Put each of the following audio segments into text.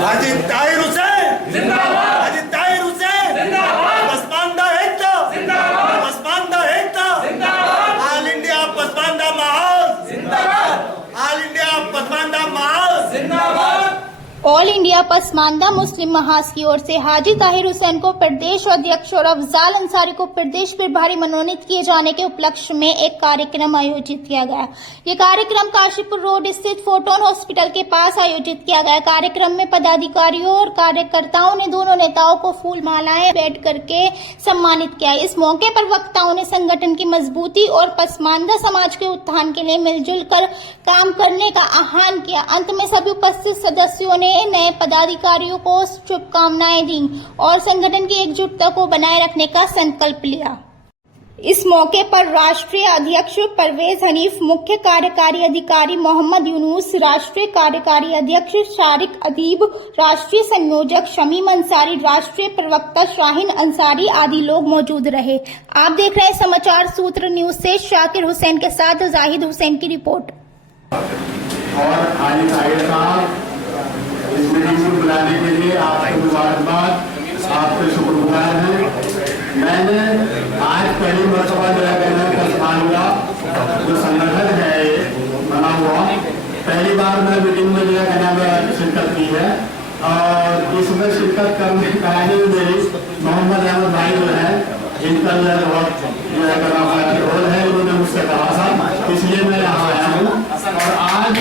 हाजी ताहिर हुसैन जिंदाबाद, हाजी ताहिर हुसैन जिंदाबाद, पसमानदा एकता जिंदाबाद, पसमानदा एकता जिंदाबाद, ऑल इंडिया पसमानदा महाज जिंदाबाद, ऑल इंडिया पसमानदा महाज जिंदाबाद। ऑल इंडिया पसमानदा मुस्लिम महाज की ओर से हाजी ताहिर हुसैन को प्रदेश अध्यक्ष और अफजाल अंसारी को प्रदेश प्रभारी मनोनीत किए जाने के उपलक्ष्य में एक कार्यक्रम आयोजित किया गया। ये कार्यक्रम काशीपुर रोड स्थित फोर्टोन हॉस्पिटल के पास आयोजित किया गया। कार्यक्रम में पदाधिकारियों और कार्यकर्ताओं ने दोनों नेताओं को फूल मालाएं भेंट करके सम्मानित किया। इस मौके पर वक्ताओं ने संगठन की मजबूती और पसमानदा समाज के उत्थान के लिए मिलजुल कर काम करने का आह्वान किया। अंत में सभी उपस्थित सदस्यों ने नए पदाधिकारियों को शुभकामनाएं दी और संगठन की एकजुटता को बनाए रखने का संकल्प लिया। इस मौके पर राष्ट्रीय अध्यक्ष परवेज हनीफ, मुख्य कार्यकारी अधिकारी मोहम्मद यूनुस, राष्ट्रीय कार्यकारी अध्यक्ष शारिक अदीब, राष्ट्रीय संयोजक शमीम अंसारी, राष्ट्रीय प्रवक्ता शाहीन अंसारी आदि लोग मौजूद रहे। आप देख रहे हैं समाचार सूत्र न्यूज से शाकिर हुसैन के साथ जाहिद हुसैन की रिपोर्ट। और हाजी ताहिर साहब इस मीटिंग को बुलाने के लिए आपको मुबारकबाद, आपके शुक्रगुजार हैं। मैंने आज पहली मरतबा जो है पसमानदा जो संगठन है ये बना हुआ, पहली बार मैं मीटिंग में जो है शिरकत की है और इसमें शिरकत कराने में मेरी मोहम्मद अहमद भाई जो है इनका जो है बहुत जो है रोल है, उन्होंने मुझसे कहा था, इसलिए मैं यहाँ आया हूँ। और आज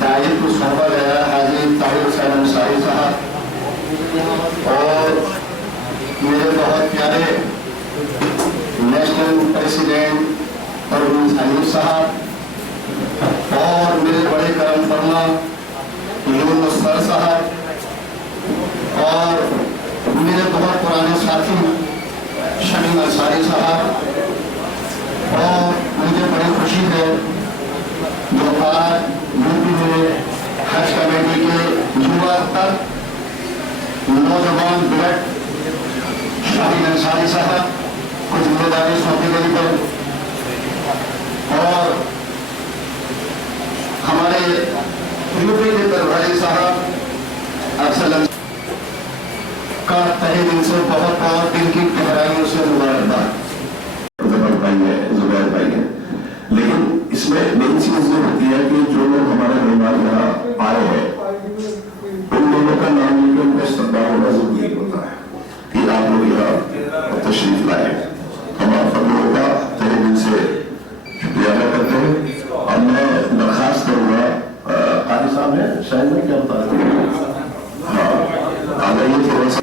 दायित्व को सौंपा गया हाजी ताहिर हुसैन अंसारी साहब और मेरे बहुत प्यारे नेशनल प्रेसिडेंट परवेज हनीफ साहब और मेरे बड़े करम फरमा यूनुस सर साहब और मेरे बहुत पुराने साथी शमीम अंसारी साहब। और मुझे बड़ी खुशी है जो आज यूपी में हज कमेटी के युवा तक नौजवान बुलेट शाहीन अंसारी साहब को जिम्मेदारी सौंपी गई है और हमारे यूपी के प्रभारी साहब अफजल का तहे दिल से बहुत बहुत दिल की गहराइयों से मुबारकबाद। जुबैर भाई है, लेकिन इसमें नई चीज ये होती है कि जो लोग हमारे मेहमान यहाँ आए हैं उन लोगों का नाम लेकर उनका इस्तेमाल होना जरूरी होता है कि आप लोग यहाँ तशरीफ लाए। हम आप लोगों का तहे दिल से शुक्रिया अदा करते हैं। और मैं दरखास्त करूंगा कारी साहब है शायद में क्या बता रहे हैं, हाँ आ जाइए थोड़ा सा।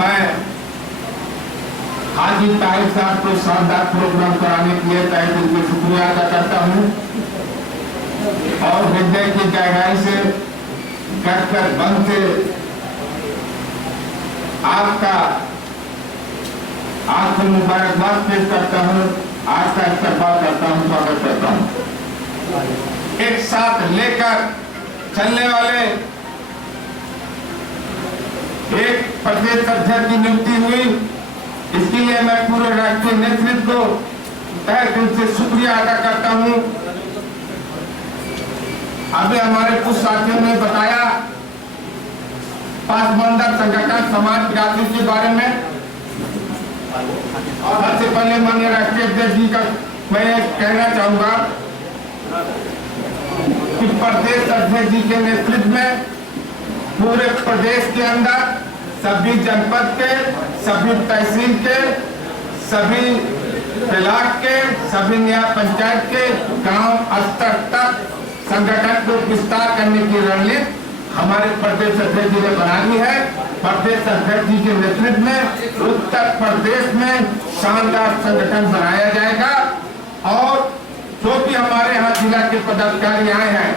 मैं हाजी ताहिर साहब को शानदार प्रोग्राम कराने के लिए तहे दिल से शुक्रिया अदा करता हूँ और हृदय की गहराई से कटकर बंद से आपका आपको मुबारकबाद पेश करता हूँ, आपका इस्तेमाल करता हूँ, स्वागत करता हूँ। एक साथ लेकर चलने वाले एक प्रदेश अध्यक्ष की नियुक्ति हुई, इसके लिए मैं पूरे राष्ट्रीय नेतृत्व को तहे दिल से शुक्रिया अदा करता हूँ। अभी हमारे कुछ साथियों ने बताया पसमानदा संगठन समाज विरासत के बारे में और सबसे पहले माननीय राष्ट्रीय अध्यक्ष जी का मैं कहना चाहूंगा कि प्रदेश अध्यक्ष जी के नेतृत्व में पूरे प्रदेश के अंदर सभी जनपद के, सभी तहसील के, सभी ब्लॉक के, सभी नया पंचायत के गांव स्तर तक संगठन को विस्तार करने की रणनीति हमारे प्रदेश अध्यक्ष जी ने बना दी है। प्रदेश अध्यक्ष जी के नेतृत्व में उत्तर प्रदेश में शानदार संगठन बनाया जाएगा और जो भी हमारे यहाँ जिला के पदाधिकारी आए हैं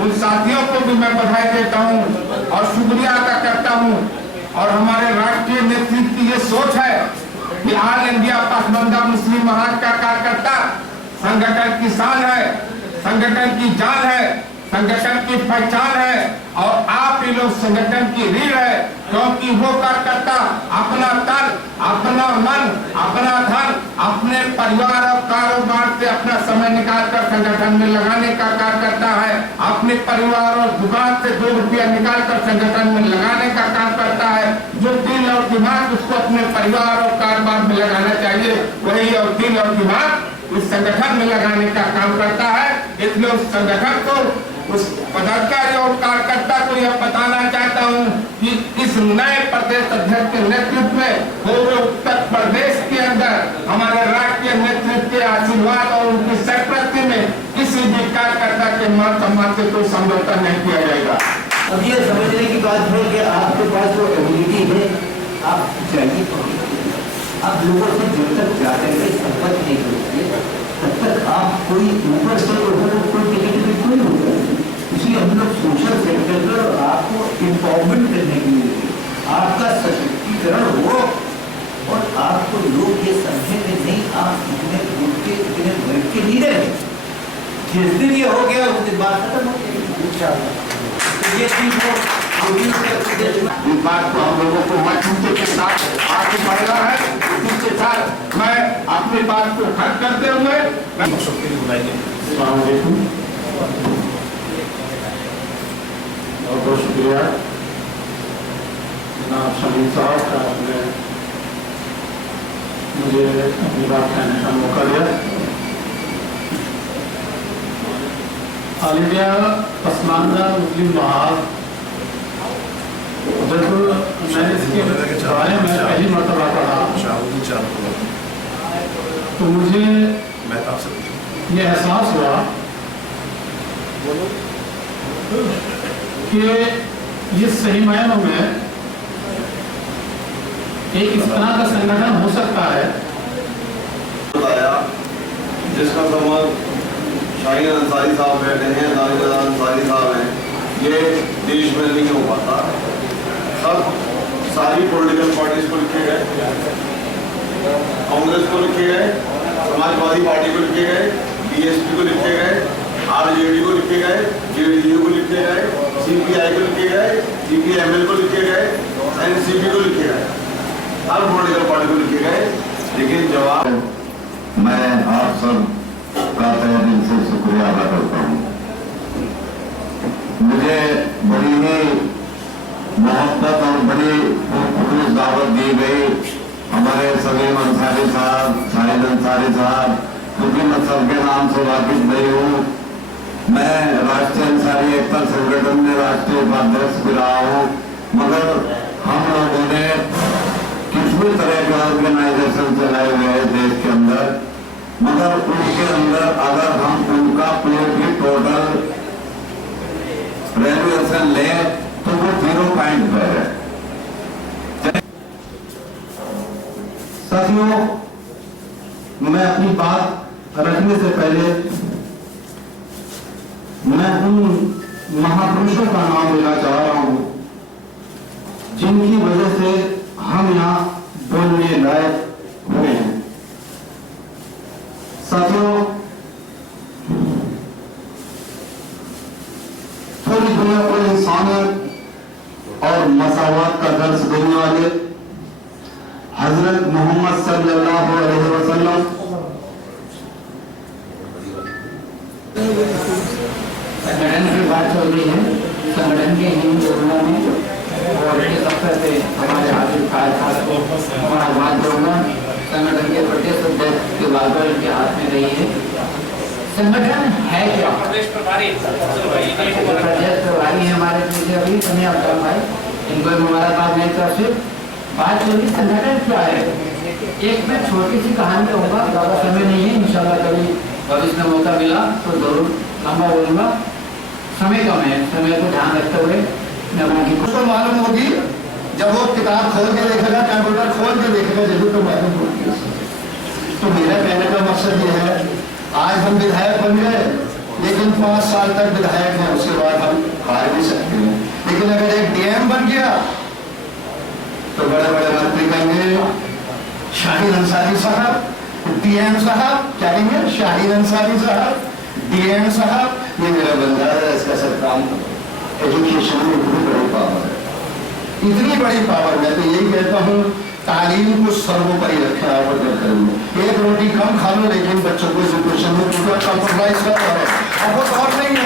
उन साथियों को भी मैं बधाई देता हूं और शुक्रिया अदा करता हूं। और हमारे राष्ट्रीय नेतृत्व की ये सोच है कि ऑल इंडिया पसमानदा मुस्लिम महाज का कार्यकर्ता संगठन की शान है, संगठन की जान है, संगठन की पहचान है और आप ये लोग संगठन की रीढ़ है, क्योंकि वो कार्यकर्ता अपना तन, अपना मन, अपना धन, अपने परिवार और कारोबार से अपना समय निकालकर संगठन में लगाने का कार्य करता है। अपने परिवार और दुकान से 2 रुपया निकालकर संगठन में लगाने का काम करता है। जो दिल और दिमाग उसको अपने परिवार और कारोबार में लगाना चाहिए, वही और दिल और दिमाग उस संगठन में लगाने का काम करता है। इसलिए उस संगठन को, उस पदाधिकारी और कार्यकर्ता को यह बताना चाहता हूं कि इस नए प्रदेश अध्यक्ष के नेतृत्व में पूरे उत्तर प्रदेश के अंदर हमारे राष्ट्रीय नेतृत्व के आशीर्वाद और उनकी सरपरस्ती में किसी भी कार्यकर्ता के मान सम्मान से कोई समझौता नहीं किया जाएगा। अब ये समझने की बात है कि आपके पास जो एबिलिटी है, आप चाहिए आप लोगों से जब तक जाकर के संपर्क नहीं करेंगे तब तक आप कोई ऊपर से कोई टिकट भी कोई होगा। इसलिए हम लोग सोशल सेक्टर पर आपको एम्पावरमेंट करने के लिए आपका सशक्तिकरण हो और आपको लोग ये समझे कि नहीं आप इतने दूर के इतने वर्ग के लीडर हैं। जिस दिन ये हो गया उस दिन बात खत्म हो गई। ये चीज हो इस बात को हम लोगों को मजबूती के साथ आगे बढ़ना है। इसके साथ मैं अपनी बात को खत्म करते हुए बहुत बहुत शुक्रिया जनाब शमीम साहब का, आपने मुझे अपनी बात कहने का मौका दिया। ऑल इंडिया पसमानदा मुस्लिम महाज, जब मैंने इसके बारे में पहली मरतबा पढ़ा तो मुझे ये एहसास हुआ कि ये सही मायनों में एक इस तरह का संगठन हो सकता है जिसका संबंध शाहीन अंसारी साहब बैठे हैं, दानिश अंसारी साहब हैं, ये देश में नहीं हो पाता। सब सारी पॉलिटिकल पार्टीज को लिखे गए, कांग्रेस को लिखे गए, समाजवादी पार्टी को लिखे गए, बीएसपी को लिखे गए, आरजेडी को लिखे गए, जेडीयू को लिखे गए, सीपीआई को लिखे गए, सीपीएमएल को लिखे गए, एनसीपी को लिखे गए, हर पॉलिटिकल पार्टी को लिखे गए। लेकिन जवाब मैं आप सब का तहे दिल से शुक्रिया अदा करता हूँ। मुझे बड़ी ही मोहब्बत और बड़ी खुश दावत दी गई। हमारे सलीम अंसारी साहब, शाहिद अंसारी साहब, क्योंकि मैं सबके नाम से वाकिफ नहीं हूँ। मैं राष्ट्रीय अंसारी एकता संगठन में राष्ट्रीय उपाध्यक्ष भी रहा हूँ, मगर हम लोगों ने किसी तरह के ऑर्गेनाइजेशन चलाए हुए हैं देश के अंदर, मगर उनके अंदर अगर हम उनका पूरे भी टोटल रेगुलेशन लें तो वो 0 पॉइंट पर है। साथियों, मैं अपनी बात रखने से पहले मैं उन महापुरुषों का नाम लेना चाह रहा हूं जिनकी वजह से हम यहाँ बोलने लायक हुए हैं। साथियों, पूरी दुनिया को इंसानियत और मसावत का दर्स देने वाले हजरत मोहम्मद सल्लल्लाहु अलैहि वसल्लम संगठन की बात चल रही है। संगठन के हिंद योजना में और इस अवसर पे हमारे हाजिर हमारा बात करूँगा संगठन के प्रदेश अध्यक्ष के बाद इनके हाथ में रही है। संगठन है क्या? प्रदेश प्रभारी है हमारे पीछे अभी समय अवसर भाई, इनको मुबारकबाद मेरी तरफ से। बात चल रही संगठन क्या है। एक मैं छोटी सी कहानी कहूँगा, ज़्यादा समय नहीं है, इंशाल्लाह कभी भविष्य में मौका मिला तो जरूर लंबा बोलूँगा, समय कम है, समय को ध्यान रखते हुए मैं बाकी उसको मालूम होगी जब वो किताब खोल के देखेगा, कंप्यूटर खोल के देखेगा, जरूर तो मालूम होगी। तो मेरा कहने का मकसद ये है, आज हम विधायक बन गए, लेकिन 5 साल तक विधायक हैं, उसके बाद हम हार भी सकते हैं। लेकिन अगर एक डीएम बन गया तो बड़े बड़े मंत्री कहेंगे शाहीन अंसारी साहब, डीएम साहब, क्या कहेंगे शाहीन अंसारी साहब, डीएम साहब, ये मेरा बंदा है, इसका सब काम करो। एजुकेशन में इतनी बड़ी पावर है, इतनी बड़ी पावर। मैं तो यही कहता हूँ तालीम को सर्वोपरि रखें आप अगर करेंगे। एक रोटी कम खा लो लेकिन बच्चों को एजुकेशन में पूरा कॉम्प्रोमाइज कर रहे हैं। अब वो और नहीं है।